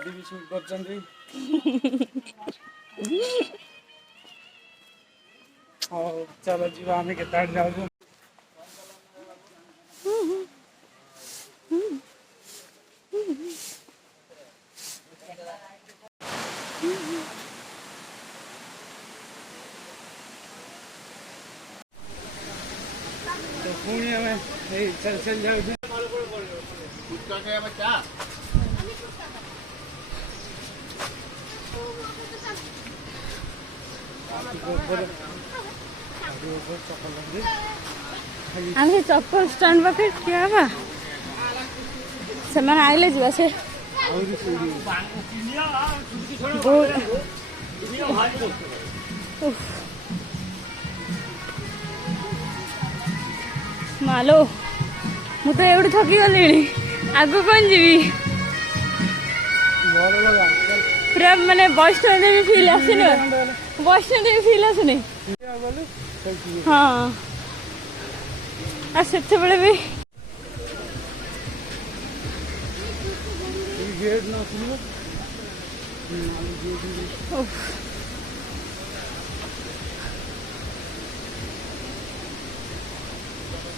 दीदी भी शूट करछन्ती चलो जीवा आमे केता जाऊ तो पुणी हमें चल चल जाऊ बच्चा आम चप्पल स्टैंड पाखे क्या बा से मैंने आइले जीवा से मालो मु तो एवढी थकी गली आगु कौन जीवी पूरा मैंने वैष्णो देवी फील आसनी वैष्णो देवी फील आसनी हाँ आ से भी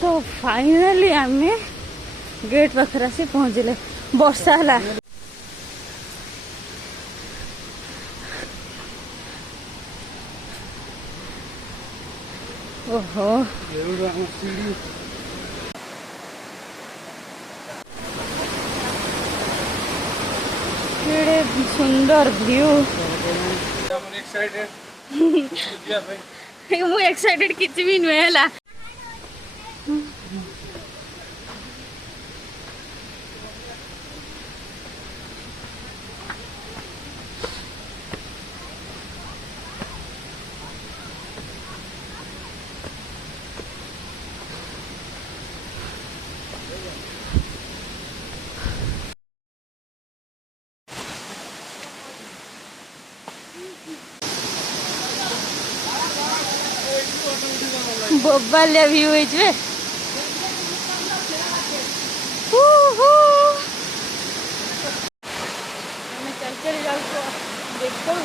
तो फाइनली आम गेट पाखर आसी पहुँचले वर्षा है ओहो केड़े सुंदर व्यू मु एक्साइटेड किसी भी नुहे है बोबालिया व्यू है चल चल जाऊ देखो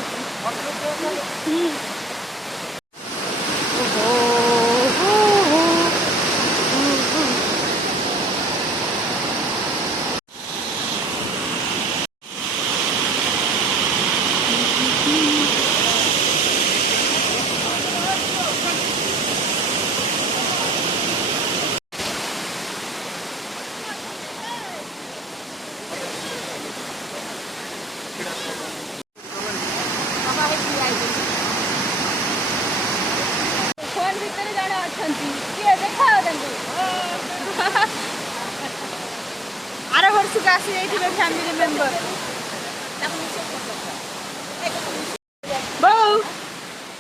आर वर्ष को आसी फैमिली मेंबर बो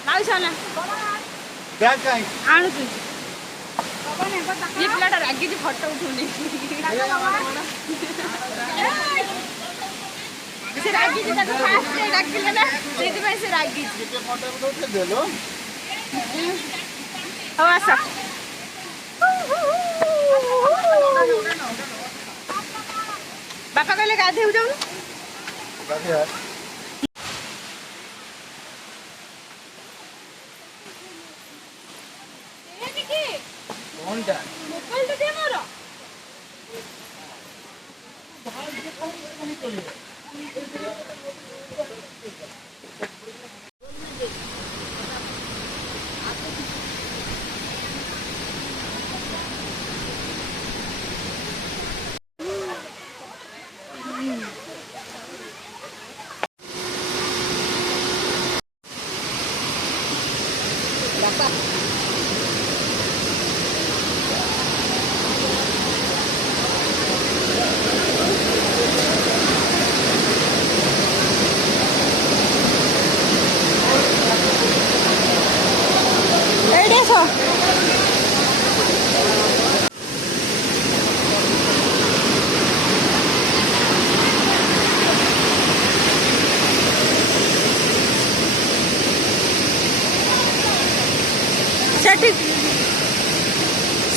माउसाना आणु ये पिलाटा रागी फोटो उठुनी से रागी फास्ट डाकिले ना से रागी फोटो उठे देलो हो आसा बापा कहले गाधे जाऊ मोबाइल दे मोर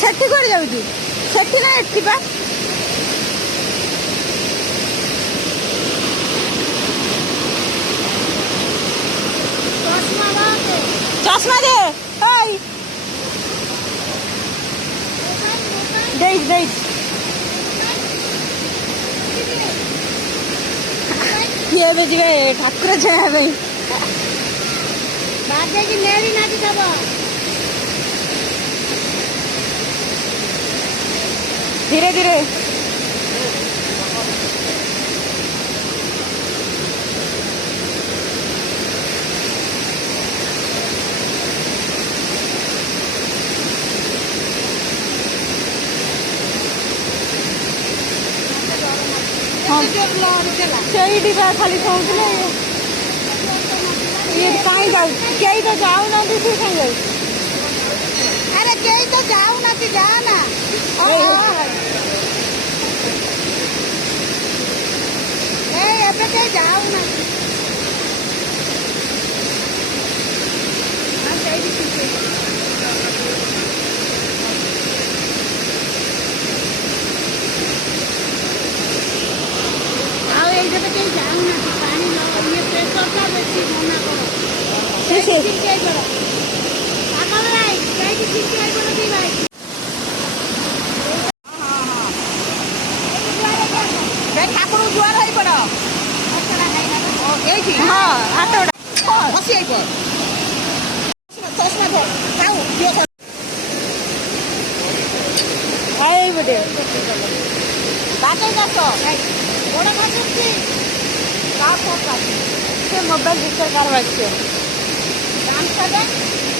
सेठी कर जाउछु सेठी ना एठी बा চশমা দে ওই দেখ দেখ কি হবে যে ঠাকুর যাবে বাদে কি নেড়ি নাচি দেব ধীরে ধীরে ସେଇଠି ବା ଖାଲି କହୁଥିଲେ ଇଏ କାହିଁ ଯାଉ କେହି ତ ଯାଉନାହାନ୍ତି ସେ କାହିଁ ଯାଉ ଆରେ କେହି ତ ଯାଉନାହାନ୍ତି ଯା ନା ଏବେ କେହି ଯାଉନାହାନ୍ତି ଆଉ ଏଇଟା ତ କେହି ଯାଉନାହାନ୍ତି ପାଣି ଇଏ ପ୍ରେସରଟା ବେଶୀ ମନା କର ଠାକୁର ଜୁଆର ହେଇ ପଡ ଏଇଠି ହଁ ହାତ ବସି ହେଇ ପଡ ଚଷମା ଧର ଖାଉ ଝିଅ ଏଇପଟେ ବାଟେଇ ଯାସ ବଡ କାଟୁଛି ସେ ମୋବାଇଲ ଭିତରେ କାହାର ବାଜିଛି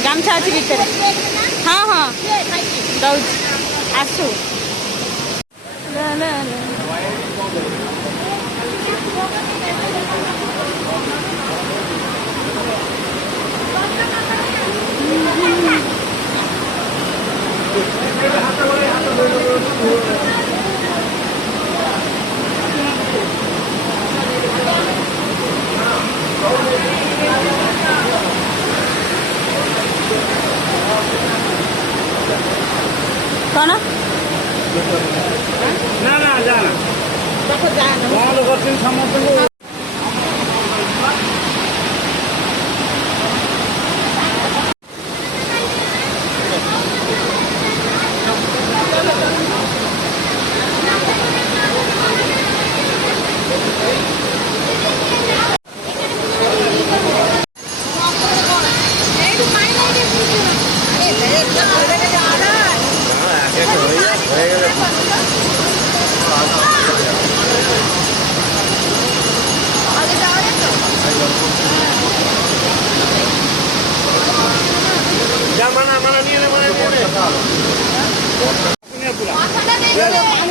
ଗାମଛା ଅଛି ଭିତରେ ହଁ ହଁ ଦଉଛି ଆସୁ ନା ନା ନା କ'ଣ ନା ନା ଯାଆନା ବନ୍ଦ କରୁଛନ୍ତି ସମସ୍ତଙ୍କୁ mana mana ni mana ni. Punya pula.